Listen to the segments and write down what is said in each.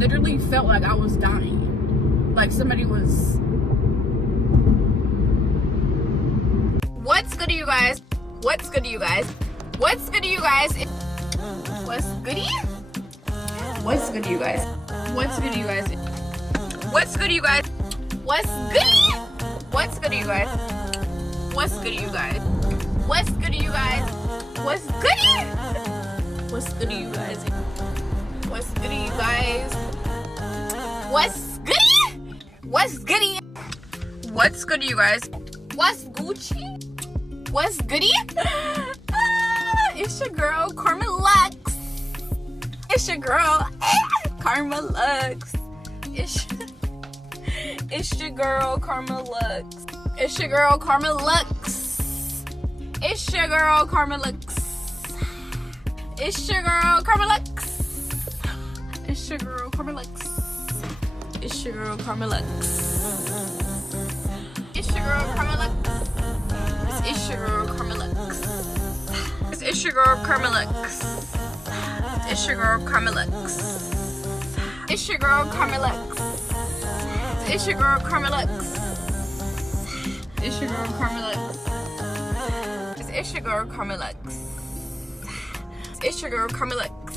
literally felt like I was dying. Like somebody was... What's good, you guys? What's good, you guys? What's good, you guys? What's goody? What's good, you guys? What's good, you guys? What's good, you guys? What's goody? What's good, you guys? What's good, you guys? What's good, you guys? What's goody? What's good, you guys? What's good, you guys? What's goody? What's goody? What's good, you guys? What's Gucci? What's goody? It's your girl, Karma Luxx. It's your girl, Karma Luxx. It's your girl, Karma Luxx. It's your girl, Karma Luxx. It's your girl, Karma Luxx. It's your girl, Karma Luxx. It's your girl, Karma Luxx. It's your girl, Karma Luxx. It's your girl, Karma Luxx. It's your girl, Karma Luxx. It's your girl, Karma Luxx. It's your girl, Karma Luxx. It's your girl, Karma Luxx. It's your girl, Karma Luxx. It's your girl, Karma Luxx. It's your girl, Karma Luxx. It's your girl, Karma Luxx.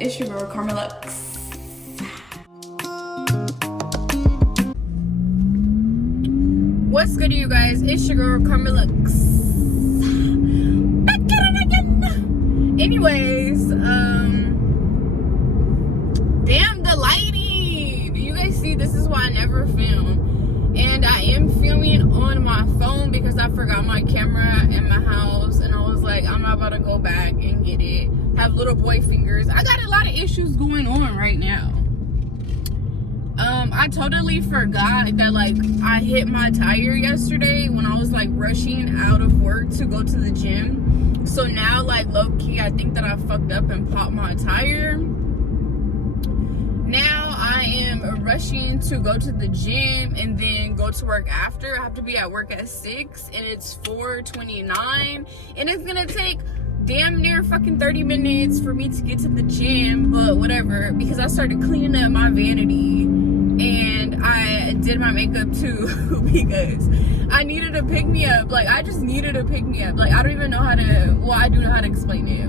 It's your girl, Karma Luxx. What's good, you guys? It's your girl, Karma Luxx. Back at it again. Anyways, damn the lighting. You guys see, this is why I never film. And I am filming on my phone because I forgot my camera in my house, and I was like, I'm not about to go back and get it. Have little boy fingers. I got a lot of issues going on right now. I totally forgot that like I hit my tire yesterday when I was like rushing out of work to go to the gym. So now like low-key I think that I fucked up and popped my tire. Now I am rushing to go to the gym and then go to work after. I have to be at work at 6 and it's 4:29, and it's gonna take damn near fucking 30 minutes for me to get to the gym, but whatever, because I started cleaning up my vanity and I did my makeup too because I needed a pick-me-up. Like I just needed a pick-me-up. Like I don't even know how to, well, I do know how to explain it.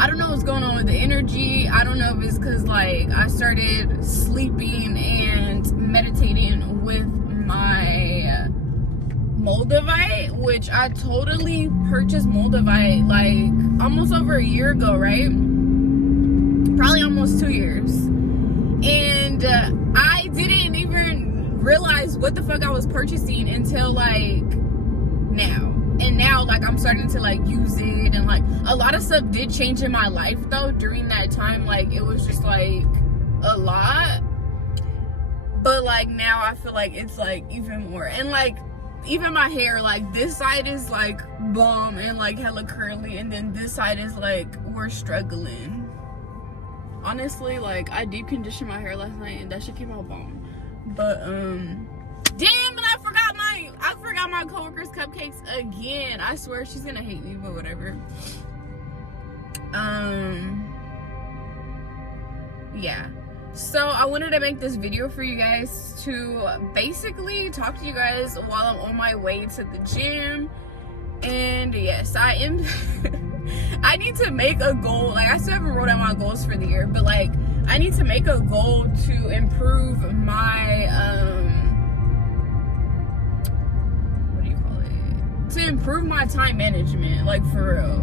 I don't know what's going on with the energy. I don't know if it's because like I started sleeping and meditating with my Moldavite, which I totally purchased Moldavite like almost over a year ago, right? Probably almost 2 years. And I didn't even realize what the fuck I was purchasing until like now. And now like I'm starting to like use it, and like a lot of stuff did change in my life though during that time. Like it was just like a lot, but like now I feel like it's like even more. And like even my hair, like this side is like bomb and like hella curly, and then this side is like we're struggling. Honestly, like I deep conditioned my hair last night and that shit came out bomb. But damn, and I forgot my coworker's cupcakes again. I swear she's gonna hate me, but whatever. Yeah, so I wanted to make this video for you guys to basically talk to you guys while I'm on my way to the gym. And yes, I am I need to make a goal. Like I still haven't wrote out my goals for the year, but like I need to make a goal to improve my to improve my time management, like for real,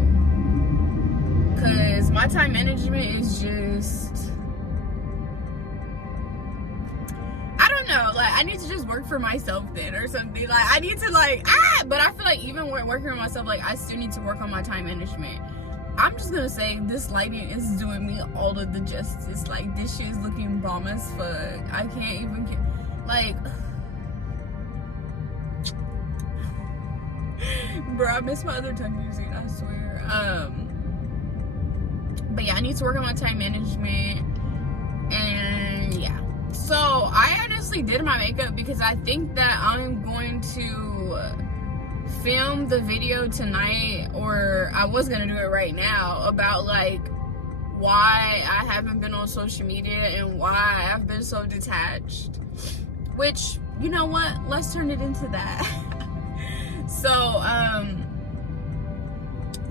because my time management is just, I don't know, like I need to just work for myself then or something. Like I need to like but I feel like even when working on myself, like I still need to work on my time management. I'm just gonna say this lighting is doing me all of the justice. Like this shit is looking bomb as fuck. I can't even like bro, I miss my other tongue music, I swear. But yeah, I need to work on my time management. And yeah, so I honestly did my makeup because I think that I'm going to film the video tonight, or I was gonna do it right now, about like why I haven't been on social media and why I've been so detached. Which, you know what? Let's turn it into that. So,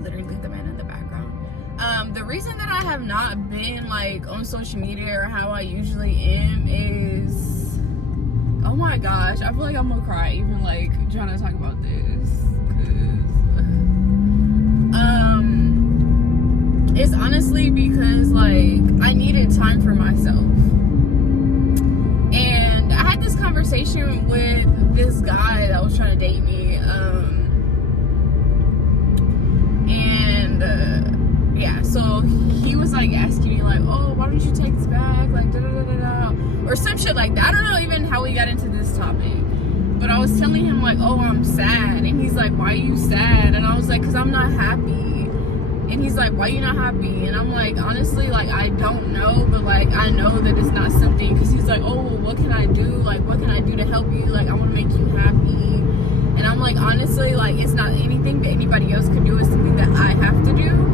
literally the man in the background. The reason that I have not been like on social media or how I usually am is, oh my gosh, I feel like I'm gonna cry even like trying to talk about this. It's honestly because like I needed time for myself. And I had this conversation with this guy that was trying to date me. Yeah, so he was like asking me like, oh, why don't you take this back? Like, da da da da da. Or some shit like that. I don't know even how we got into this topic. But I was telling him like, oh, I'm sad. And he's like, why are you sad? And I was like, because I'm not happy. And he's like, why are you not happy? And I'm like, honestly, like, I don't know. But like, I know that it's not something. Because he's like, oh, well, what can I do? Like, what can I do to help you? Like, I want to make you happy. And I'm like, honestly, like, it's not anything that anybody else can do. It's something that I have to do.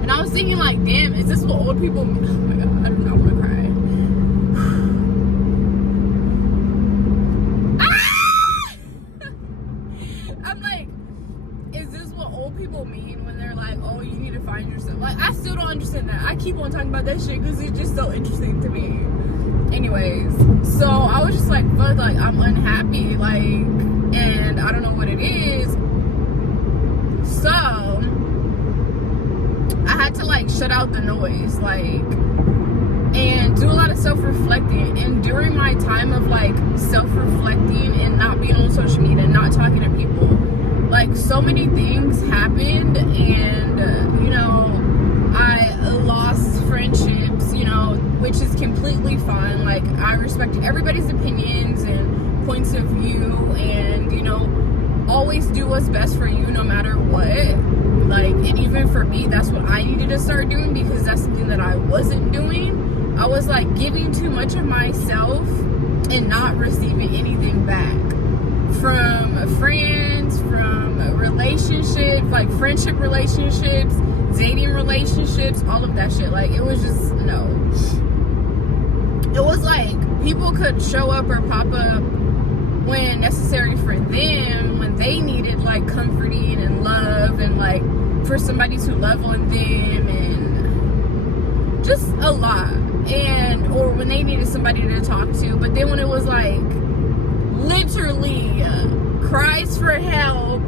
And I was thinking like, damn, is this what old people, oh my god, I do not want to cry. I'm like, is this what old people mean when they're like, oh, you need to find yourself? Like, I still don't understand that. I keep on talking about that shit because it's just so interesting to me. Anyways, so I was just like, fuck, like, I'm unhappy, like, and I don't know what it is. So I had to like shut out the noise, like, and do a lot of self-reflecting. And during my time of like self-reflecting and not being on social media and not talking to people, like, so many things happened. And you know, I lost friendships, you know, which is completely fine. Like, I respect everybody's opinions and points of view, and you know, always do what's best for you no matter what. Like, and even for me, that's what I needed to start doing, because that's something that I wasn't doing. I was like giving too much of myself and not receiving anything back from friends, from relationships, like friendship relationships, dating relationships, all of that shit. Like, it was just, no. It was like people could show up or pop up when necessary for them, when they needed like comforting and love, and like for somebody to love on them, and just a lot. And or when they needed somebody to talk to. But then when it was like literally cries for help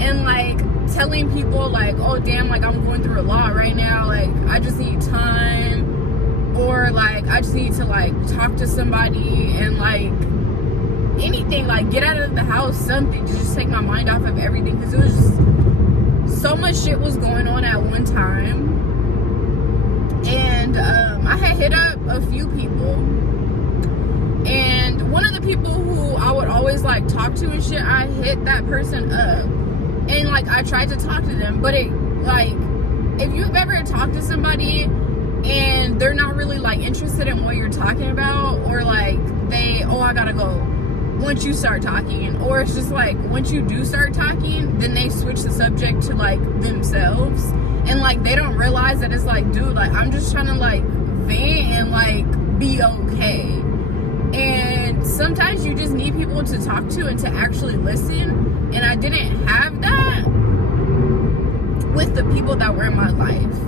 and like telling people like, oh damn, like I'm going through a lot right now, like I just need time, or like I just need to like talk to somebody, and like anything, like get out of the house, something to just take my mind off of everything, because it was just so much shit was going on at one time. And I had hit up a few people, and one of the people who I would always like talk to and shit, I hit that person up, and like I tried to talk to them, but it, like, if you've ever talked to somebody and they're not really like interested in what you're talking about, or like they, oh, I gotta go once you start talking, or it's just like once you do start talking, then they switch the subject to like themselves, and like they don't realize that it's like, dude, like I'm just trying to like vent and like be okay. And sometimes you just need people to talk to and to actually listen, and I didn't have that with the people that were in my life.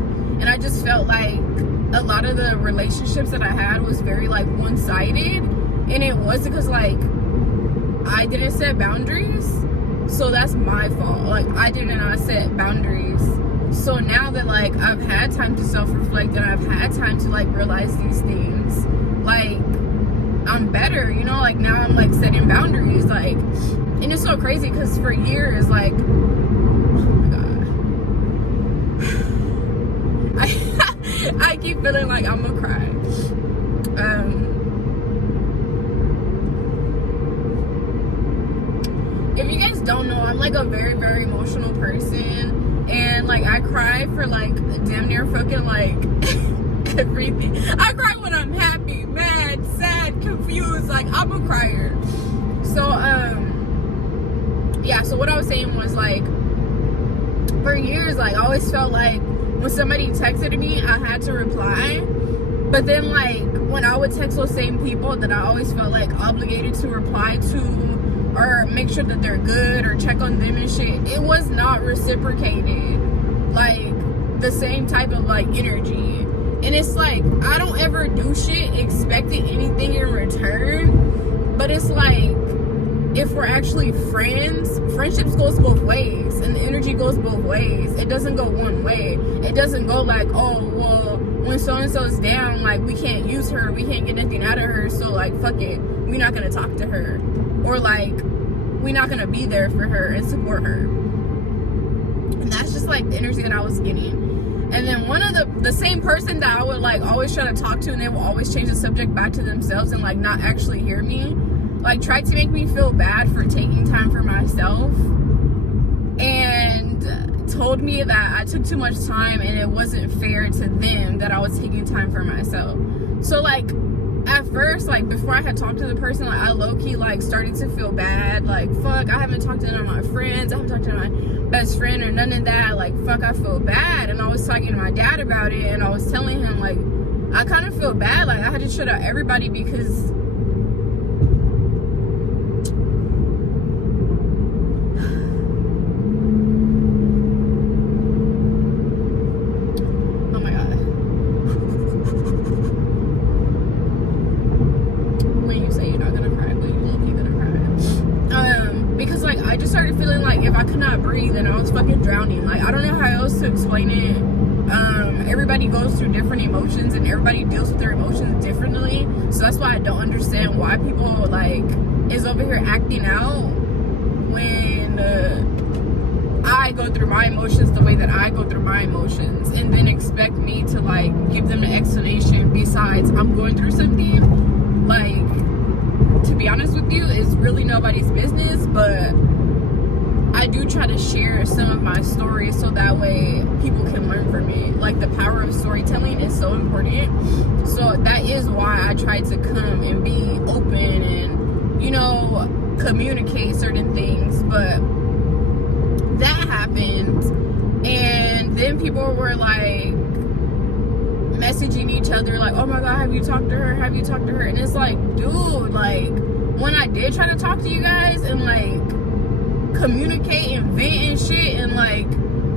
And I just felt like a lot of the relationships that I had was very like one-sided, and it was because like I didn't set boundaries. So that's my fault. Like, I did not set boundaries. So now that like I've had time to self-reflect, and I've had time to like realize these things, like I'm better, you know, like now I'm like setting boundaries, like, and it's so crazy because for years, like, oh my god, I keep feeling like I'm gonna cry. If you guys don't know, I'm like a very, very emotional person, and like I cry for like damn near fucking like everything. I cry when I'm happy, mad, sad, confused, like I'm a crier. So yeah, so what I was saying was like for years, like, I always felt like when somebody texted me, I had to reply. But then, like, when I would text those same people that I always felt like obligated to reply to or make sure that they're good or check on them and shit, it was not reciprocated. Like, the same type of, like, energy. And it's like, I don't ever do shit expecting anything in return. But it's like, if we're actually friends, friendships goes both ways, and the energy goes both ways. It doesn't go one way. It doesn't go like, oh, well, when so-and-so's down, like, we can't use her, we can't get anything out of her, so, like, fuck it, we're not gonna talk to her. Or, like, we're not gonna be there for her and support her. And that's just, like, the energy that I was getting. And then one of the same person that I would, like, always try to talk to, and they will always change the subject back to themselves and, like, not actually hear me, like, tried to make me feel bad for taking time for myself, and told me that I took too much time and it wasn't fair to them that I was taking time for myself. So, like, at first, like, before I had talked to the person, like, I low-key, like, started to feel bad. Like, fuck, I haven't talked to none of my friends, I haven't talked to my best friend or none of that. Like, fuck, I feel bad. And I was talking to my dad about it, and I was telling him, like, I kind of feel bad. Like, I had to shut out everybody because and I was fucking drowning. Like, I don't know how else to explain it. Everybody goes through different emotions and everybody deals with their emotions differently, so that's why I don't understand why people, like, is over here acting out when I go through my emotions the way that I go through my emotions, and then expect me to, like, give them an explanation besides I'm going through something. Like, to be honest with you, it's really nobody's business. But I do try to share some of my stories so that way people can learn from it. Like, the power of storytelling is so important. So that is why I try to come and be open and, you know, communicate certain things. But that happened, and then people were like messaging each other like, oh my god, have you talked to her, have you talked to her? And it's like, dude, like, when I did try to talk to you guys and, like, communicate and vent and shit and, like,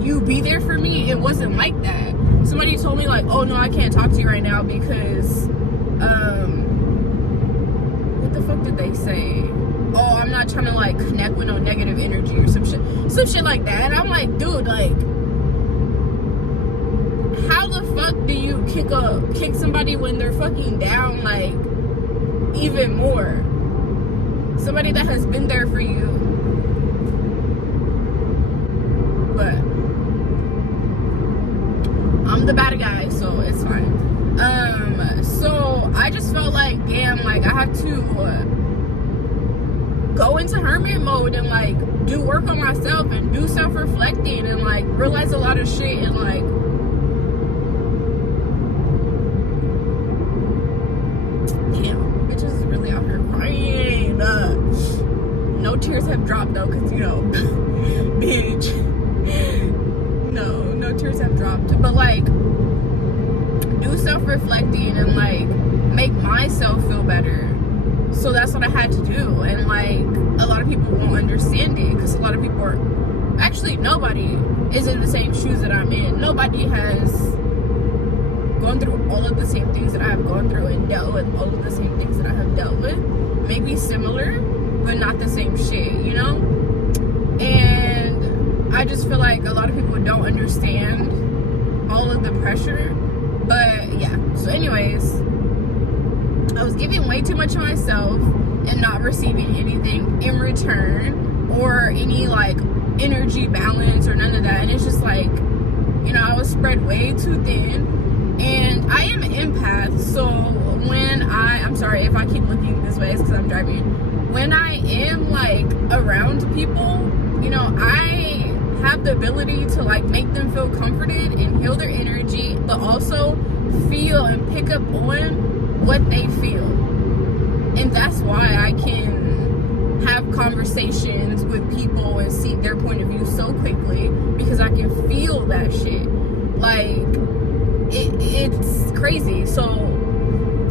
you be there for me, it wasn't like that. Somebody told me, like, oh no, I can't talk to you right now because what the fuck did they say? Oh, I'm not trying to, like, connect with no negative energy or some shit like that. And I'm like, dude, like, how the fuck do you kick somebody when they're fucking down, like, even more? Somebody that has been there for you. But I'm the bad guy, so it's fine. So I just felt like, damn, like, I have to go into hermit mode and, like, do work on myself and do self-reflecting and, like, realize a lot of shit and, like, damn, bitches is really out here crying. No tears have dropped though, cause, you know, bitch. No tears have dropped. But, like, do self-reflecting and, like, make myself feel better. So that's what I had to do. And, like, a lot of people won't understand it because a lot of people are, actually nobody is in the same shoes that I'm in. Nobody has gone through all of the same things that I have gone through and dealt with all of the same things that I have dealt with. Maybe similar, but not the same shit, you know? And I just feel like a lot of people don't understand all of the pressure. But yeah, so anyways, I was giving way too much of myself and not receiving anything in return or any, like, energy balance or none of that. And it's just like, you know, I was spread way too thin. And I am an empath, so when I'm sorry if I keep looking this way, it's because I'm driving. When I am, like, around people, you know, I have the ability to, like, make them feel comforted and heal their energy, but also feel and pick up on what they feel. And that's why I can have conversations with people and see their point of view so quickly because I can feel that shit. Like, it's crazy. So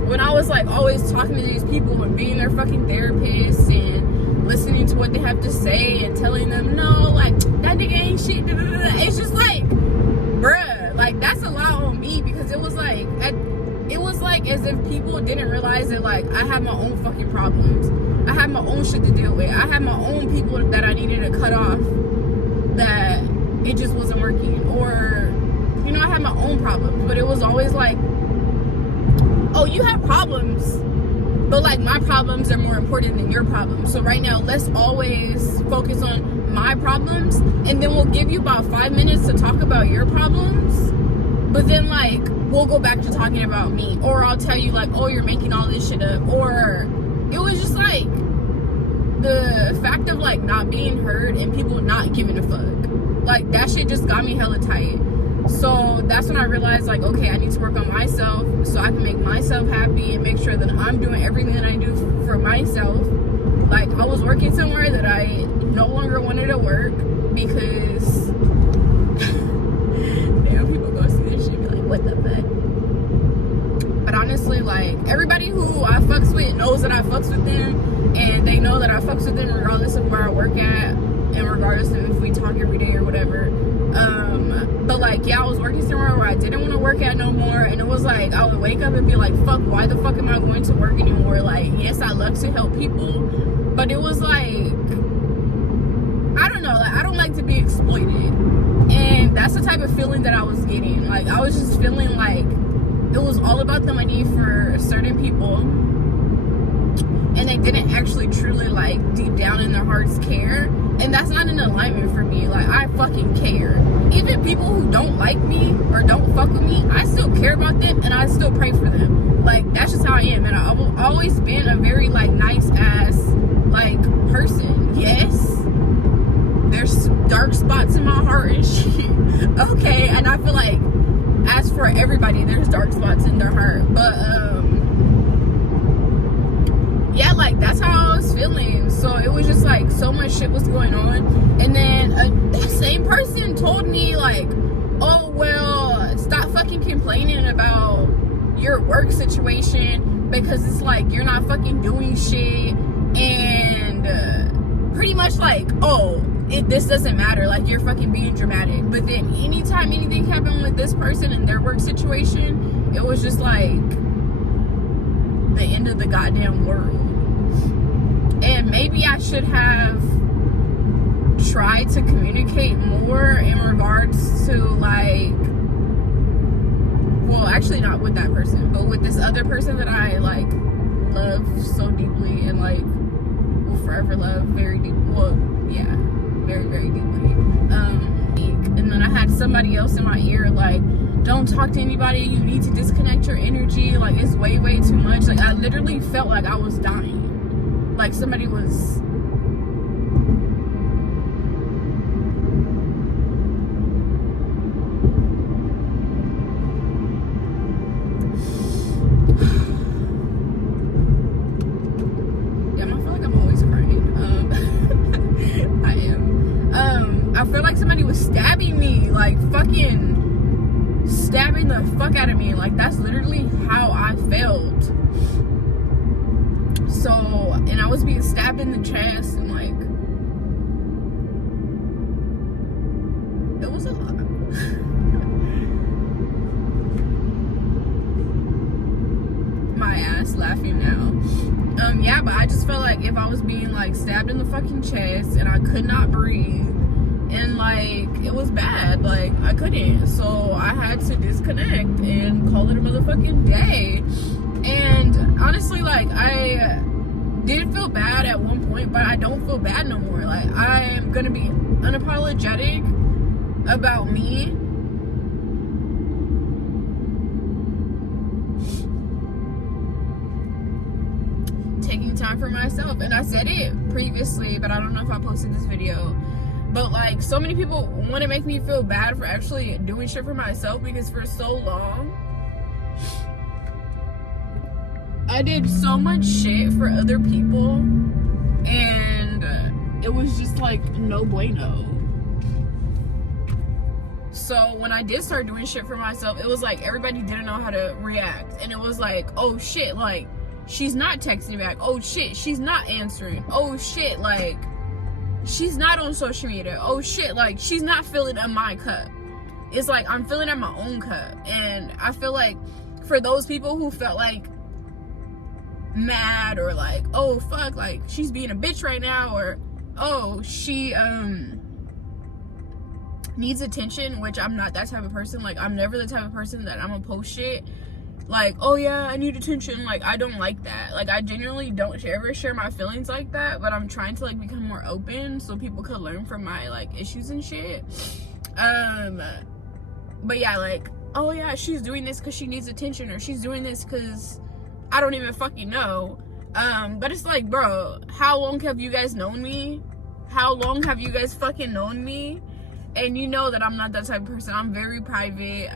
when I was like always talking to these people and being their fucking therapist and listening to what they have to say and telling them, no, like, that nigga ain't shit, it's just like, bruh, like, that's a lot on me, because it was like as if people didn't realize that, like, I have my own fucking problems. I have my own shit to deal with. I have my own people that I needed to cut off, that it just wasn't working. Or, you know, I had my own problems, but it was always like, oh, you have problems, but like, my problems are more important than your problems. So right now, let's always focus on my problems, and then we'll give you about 5 minutes to talk about your problems, but then like, we'll go back to talking about me. Or I'll tell you like, oh, you're making all this shit up. Or it was just like the fact of like not being heard and people not giving a fuck. Like, that shit just got me hella tight. So that's when I realized, like, okay, I need to work on myself so I can make myself happy and make sure that I'm doing everything that I do for myself. Like, I was working somewhere that I no longer wanted to work because damn, people go see this shit and be like, what the fuck? But honestly, like, everybody who I fucks with knows that I fucks with them, and they know that I fucks with them regardless of where I work at and regardless of if we talk every day or whatever. But like, yeah, I was working somewhere where I didn't want to work at no more, and it was like, I would wake up and be like, fuck, why the fuck am I going to work anymore? Like, yes, I love to help people, but it was like, I don't know, like, I don't like to be exploited. And that's the type of feeling that I was getting. Like, I was just feeling like it was all about the money for certain people, and they didn't actually truly, like, deep down in their hearts care. And that's not in alignment for me. Like, I fucking care. Even people who don't like me or don't fuck with me, I still care about them and I still pray for them. Like, that's just how I am. And I've always been a very, like, nice ass, like, person. Yes, there's dark spots in my heart and shit. Okay, and I feel like, as for everybody, there's dark spots in their heart. But, yeah, like, that's how I was feeling. So it was just like, so much shit was going on. And then that same person told me like, oh, well, stop fucking complaining about your work situation, because it's like, you're not fucking doing shit. And pretty much like, oh, this doesn't matter, like, you're fucking being dramatic. But then anytime anything happened with this person and their work situation, it was just like the end of the goddamn world. And maybe I should have tried to communicate more in regards to, like, well, actually not with that person, but with this other person that I, like, love so deeply and, like, will forever love very deep. Well, yeah, very, very deeply. And then I had somebody else in my ear, like, don't talk to anybody, you need to disconnect your energy, like, it's way, way too much. Like, I literally felt like I was dying. Like, somebody was damn, I feel like I'm always crying. I am. I feel like somebody was stabbing me, like, fucking stabbing the fuck out of me. Like, that's literally how I felt. So, and I was being stabbed in the chest, and like, it was a lot. My ass laughing now. Yeah, but I just felt like if I was being like stabbed in the fucking chest and I could not breathe, and like, it was bad, like, I couldn't. So I had to disconnect and call it a motherfucking day. And honestly, like, I did feel bad at one point, but I don't feel bad no more. Like, I am gonna be unapologetic about me. Taking time for myself. And I said it previously, but I don't know if I posted this video. But like, so many people want to make me feel bad for actually doing shit for myself, because for so long I did so much shit for other people, and it was just like no bueno. So when I did start doing shit for myself, it was like everybody didn't know how to react. And it was like, oh shit, like, she's not texting back. Oh shit, she's not answering. Oh shit, like, she's not on social media. Oh shit, like, she's not filling up my cup. It's like I'm filling up my own cup. And I feel like for those people who felt like mad or like, oh fuck, like, she's being a bitch right now, or oh, she needs attention, which I'm not that type of person. Like, I'm never the type of person that I'm gonna post shit like, oh yeah, I need attention. Like, I don't like that. Like, I genuinely don't ever share my feelings like that, but I'm trying to like become more open so people could learn from my like issues and shit. But yeah, like, oh yeah, she's doing this because she needs attention, or she's doing this because I don't even fucking know. But it's like, bro, how long have you guys known me? How long have you guys fucking known me? And you know that I'm not that type of person. I'm very private.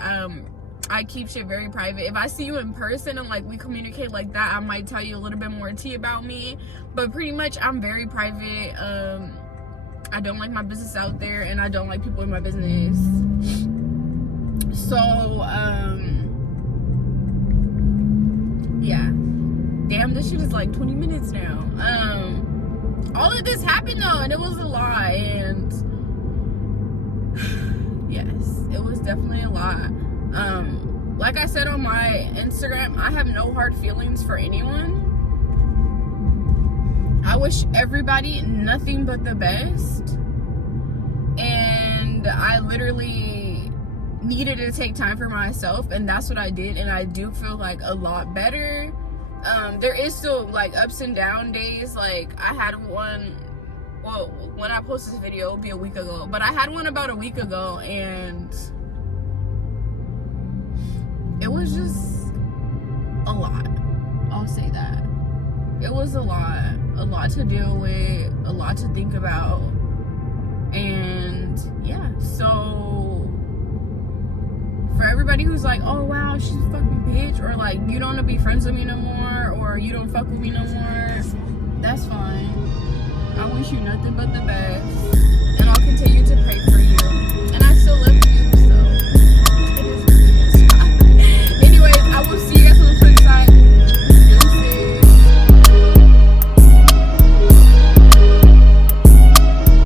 I keep shit very private. If I see you in person and like we communicate like that, I might tell you a little bit more tea about me. But pretty much I'm very private. I don't like my business out there, and I don't like people in my business. So yeah. Damn, this shit is like 20 minutes now. All of this happened though, and it was a lot, and yes, it was definitely a lot. Like I said on my Instagram, I have no hard feelings for anyone. I wish everybody nothing but the best, and I literally needed to take time for myself, and that's what I did, and I do feel like a lot better. There is still like ups and down days. Like, I had one, well, when I post this video, it'll be a week ago, but I had one about a week ago, and it was just a lot. I'll say that. It was a lot to deal with, a lot to think about, and yeah, so for everybody who's like, oh wow, she's a fucking bitch, or like, you don't want to be friends with me no more, or you don't fuck with me no more, that's fine. I wish you nothing but the best, and I'll continue to pray for you.